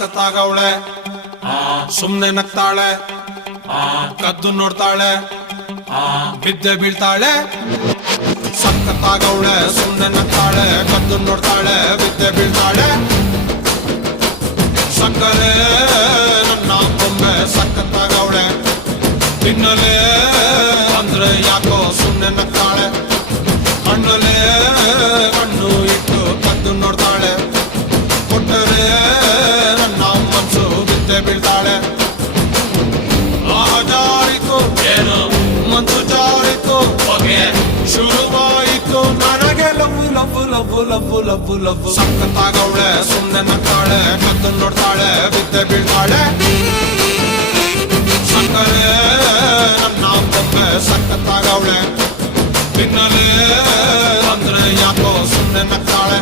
ಸಖತ್ತಾಗವಳೆ ಸುಮ್ನೆ ನಗ್ತಾಳೆ ಕದ್ದು ನೋಡ್ತಾಳೆ ಬಿದ್ದೆ ಬೀಳ್ತಾಳೆ ಸಖತ್ತಾಗವಳೆ ಸುಮ್ನೆ ನಗ್ತಾಳೆ ಕದ್ದು ನೋಡ್ತಾಳೆ ಬಿದ್ದೆ ಬೀಳ್ತಾಳೆ ಸಕ್ಕರೆ ನನ್ನ ಬೊಮ್ಮೆ ಸಖತ್ತಾಗವಳೆ ತಿನ್ನಲೇ ಅಂದ್ರೆ ಯಾಕೋ ಸುಮ್ನೆ ನಗ್ತಾಳೆ ಕಣ್ಣಲ್ಲೇ ಕಣ್ಣು ಇಟ್ಟು ಕದ್ದು ನೋಡ್ತಾಳೆ ಕೊಟ್ಟರೆ ನನ್ನ ಮನಸ್ಸು ಬಿದ್ದೆ ಬೀಳ್ತಾಳೆ ಜಾರಿತು ಏನು ಮನ್ಸು ಜಾರಿತು ಶುರುವಾಯಿತು ನನಗೆ love love love love love love ಸಖತ್ತಾಗವಳೆ ಸುಮ್ನೆ ನಗ್ತಾಳೆ ಕದ್ದು ನೋಡ್ತಾಳೆ ಬಿದ್ದೆ ಬೀಳ್ತಾಳೆ ಸಕ್ಕರೆ ನನ್ನ ಬೊಮ್ಮೆ ಸಖತ್ತಾಗವಳೆ ತಿನ್ನಲೇ ಅಂದ್ರೆ ಯಾಕೋ ಸುಮ್ನೆ ನಗ್ತಾಳೆ